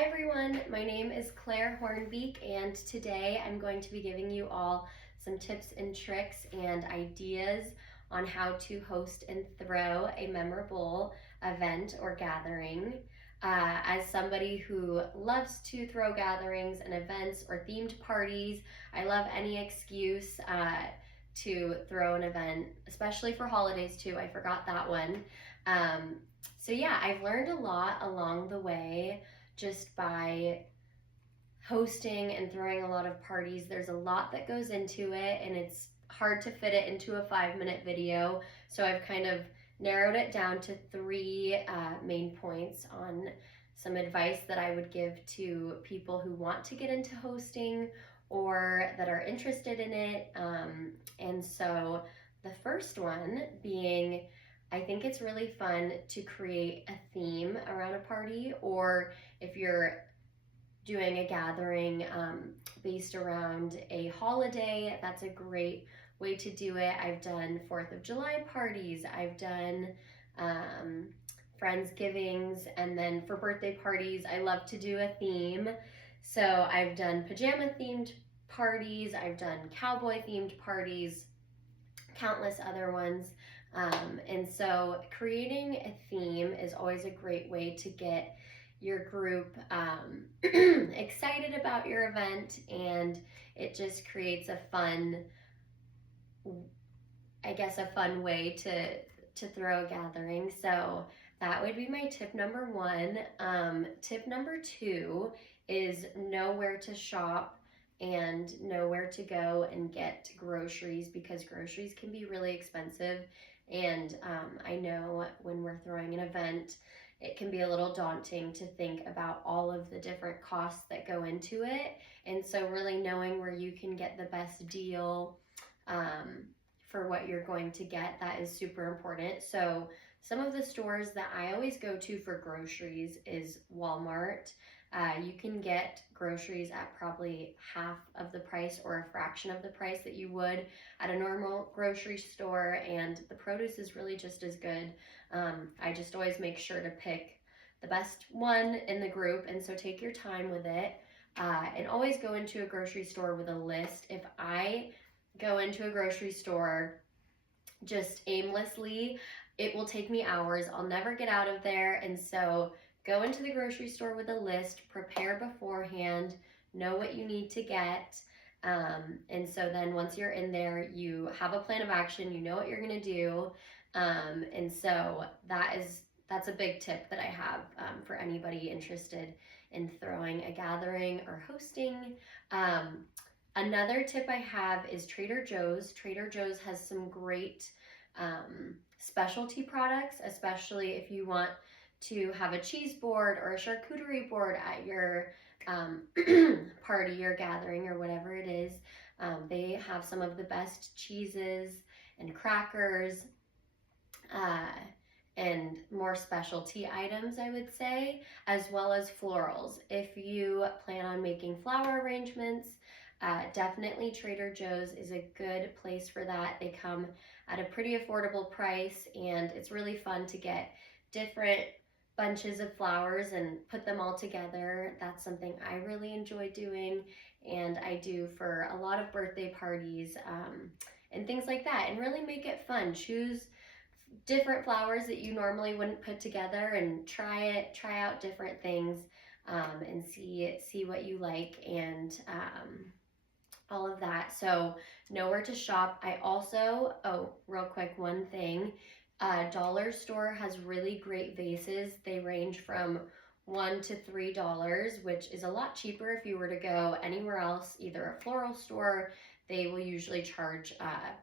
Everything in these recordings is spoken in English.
Hi everyone, my name is Claire Hornbeek, and today I'm going to be giving you all some tips and tricks and ideas on how to host and throw a memorable event or gathering. As somebody who loves to throw gatherings and events or themed parties, I love any excuse to throw an event, especially for holidays too. I forgot that one. Um, so yeah, I've learned a lot along the way just by hosting and throwing a lot of parties. There's a lot that goes into it, and it's hard to fit it into a 5-minute video. So I've kind of narrowed it down to three main points on some advice that I would give to people who want to get into hosting or that are interested in it. And so the first one being, I think it's really fun to create a theme around a party, or if you're doing a gathering based around a holiday, that's a great way to do it. I've done 4th of July parties, I've done Friendsgivings, and then for birthday parties, I love to do a theme. So I've done pajama themed parties, I've done cowboy themed parties, countless other ones. And so creating a theme is always a great way to get your group excited about your event, and it just creates a fun, a fun way to throw a gathering. So that would be my tip number one. Tip number two is know where to shop and know where to go and get groceries, because groceries can be really expensive. And I know when we're throwing an event, it can be a little daunting to think about all of the different costs that go into it. And so really knowing where you can get the best deal for what you're going to get, that is super important. So some of the stores that I always go to for groceries is Walmart. You can get groceries at probably half of the price or a fraction of the price that you would at a normal grocery store, and the produce is really just as good. I just always make sure to pick the best one in the group, and so take your time with it. And always go into a grocery store with a list. If I go into a grocery store just aimlessly, it will take me hours. I'll never get out of there. And so go into the grocery store with a list, prepare beforehand, know what you need to get. And so then once you're in there, you have a plan of action, you know what you're going to do. And so that's a big tip that I have for anybody interested in throwing a gathering or hosting. Another tip I have is Trader Joe's. Trader Joe's has some great specialty products, especially if you want to have a cheese board or a charcuterie board at your party or gathering or whatever it is. They have some of the best cheeses and crackers and more specialty items, I would say, as well as florals. If you plan on making flower arrangements, definitely Trader Joe's is a good place for that. They come at a pretty affordable price, and it's really fun to get different bunches of flowers and put them all together. That's something I really enjoy doing, and I do for a lot of birthday parties and things like that, and really make it fun. Choose different flowers that you normally wouldn't put together and try out different things, and see what you like, and all of that. So know where to shop. I also, real quick, one thing, dollar store has really great vases. They range from $1 to $3, which is a lot cheaper if you were to go anywhere else, either a floral store. They will usually charge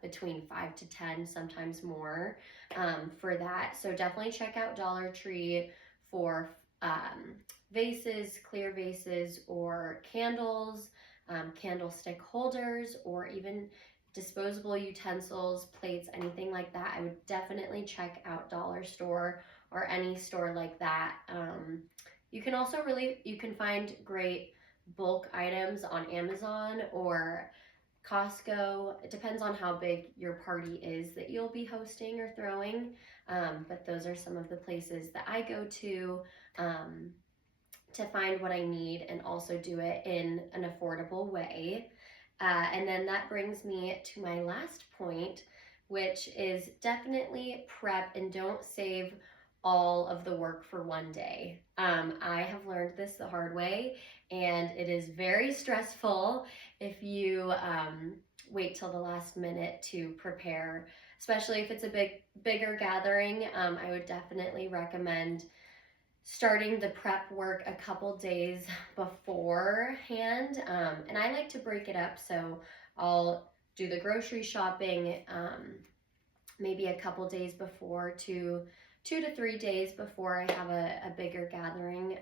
between 5 to 10, sometimes more, for that. So definitely check out Dollar Tree for vases, clear vases, or candles, candlestick holders, or even disposable utensils, plates, anything like that. I would definitely check out Dollar Store or any store like that. You can find great bulk items on Amazon or Costco. It depends on how big your party is that you'll be hosting or throwing, but those are some of the places that I go to. to find what I need and also do it in an affordable way. And then that brings me to my last point, which is definitely prep and don't save all of the work for one day. I have learned this the hard way, and it is very stressful if you wait till the last minute to prepare, especially if it's a bigger gathering. I would definitely recommend starting the prep work a couple days beforehand. And I like to break it up, so I'll do the grocery shopping maybe a couple days before, 2 to 3 days before I have a bigger gathering.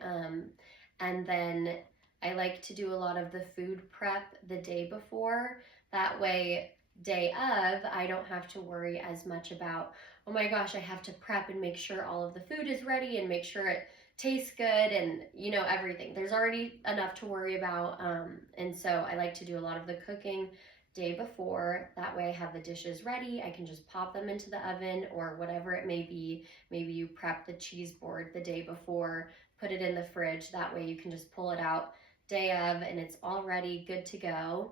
And then I like to do a lot of the food prep the day before. That way, day of, I don't have to worry as much about, oh my gosh, I have to prep and make sure all of the food is ready and make sure it tastes good and everything. There's already enough to worry about. And so I like to do a lot of the cooking day before. That way I have the dishes ready. I can just pop them into the oven or whatever it may be. Maybe you prep the cheese board the day before, put it in the fridge. That way you can just pull it out day of and it's already good to go.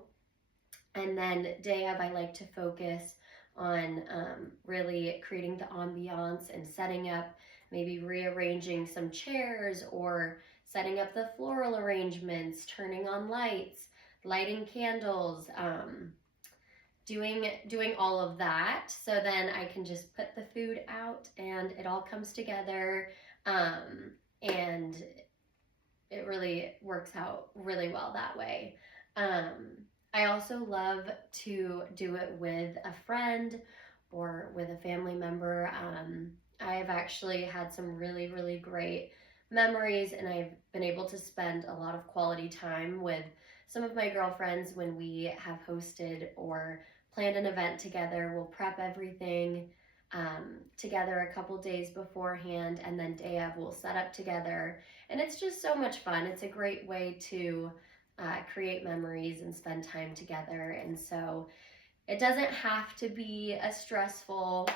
And then day of, I like to focus on really creating the ambiance and setting up, maybe rearranging some chairs or setting up the floral arrangements, turning on lights, lighting candles, doing all of that. So then I can just put the food out and it all comes together, and it really works out really well that way. I also love to do it with a friend or with a family member. I have actually had some really, really great memories, and I've been able to spend a lot of quality time with some of my girlfriends when we have hosted or planned an event together. We'll prep everything together a couple days beforehand, and then day of, we'll set up together. And it's just so much fun. It's a great way to create memories and spend time together. And so it doesn't have to be a stressful